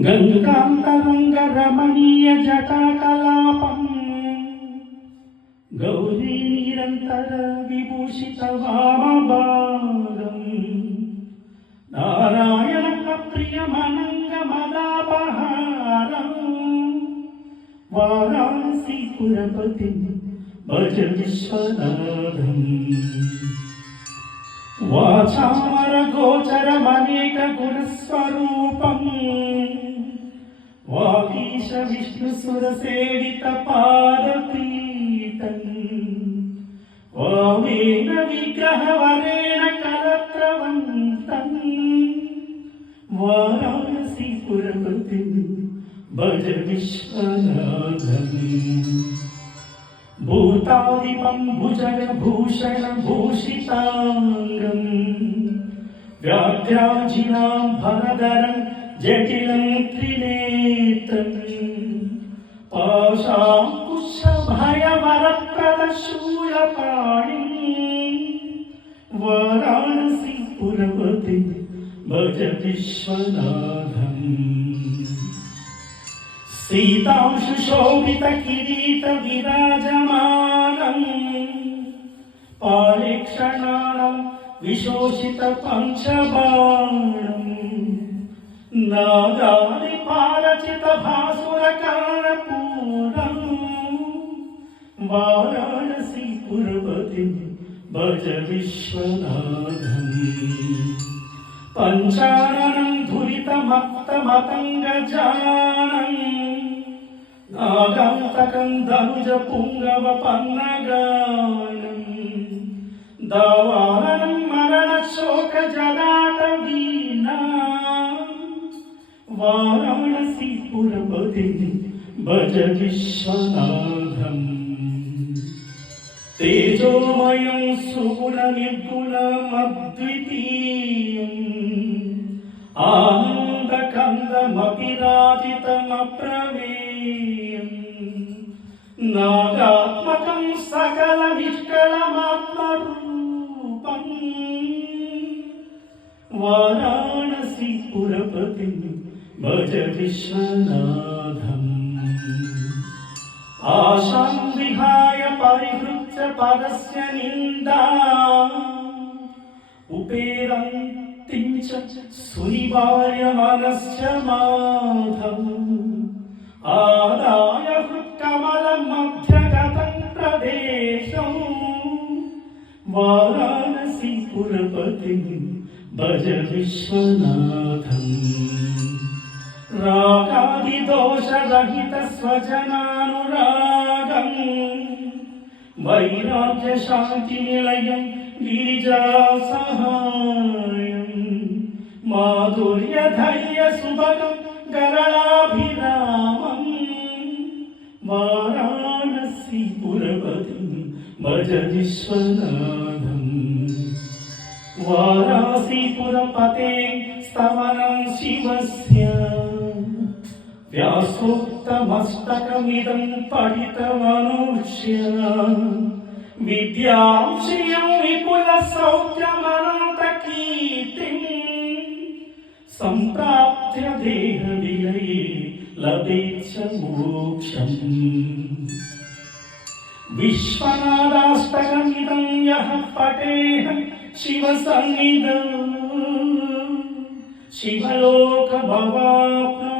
గంగాంతరంగరమణీయ జటాకలాపం. గౌరీ నిరంతర విభూషిత వామభాగం. నారాయణ ప్రియమనంగ गोचरमनेकगुरुस्वरूपम् गुणस्वरूपम् वा कीश विष्णुसुरसेवितपादप्रीतम् वा विग्रहवरेण कलत्रवन्तरकृति भज विश्वनाथम् भूतादिपम् भुजगभूषणभूषिताङ्गम् व्याघ्राजिनां भगदरं जटिलं त्रिनेत्रम् पाशाङ्कुशभयवरप्रदशूलपाणिम् वाराणसी पुरवति भज विश्वनाथम् सीतां सुशोभितकिरीटविराजमानम् पारीक्षणा విశోషిత పంచబాణం నాగాని పారచిత భాసుర కారపూరం వారాణసి పురపతి భజ విశ్వనాథం. పంచాననం ధురితమత్తమతంగజానం. నాగాంతకం ధనుజ పుంగవ పన్నగానం. దావా వారాణసి పురపతి భజ విశ్వనాథం తేజోమయం సుగుణ నిర్గుణమద్వితీయం ఆనందకందమపి రాజితమప్రమేయం నాగాత్మకం भज विश्वनाथम् आशान् विहाय परिहृत्य पदस्य निन्दा उपेरन्ति च सुनिवाय वनस्य माधम्। आदाय हृत्कमलमध्यप्रदेशम् वाराणसी पुरपतिम् भज विश्वनाथम् ప్రదేశం వారాణసి పురపతి భజ విశ్వనాథం రాగాదిదోషరహిత స్వజనానురాగం వైరాగ్య శాంతి నిలయం గిరిజా సహాయం మాధుర్య ధైర్య సుభగం గరళాభిరామం వారాణసి పురపతి భజ విశ్వనాథం వారాసిపురపతే స్తవనం శివస్య వ్యాసోక్తమస్తకమిదం పఠితమనుష్య విద్యాం శ్రియం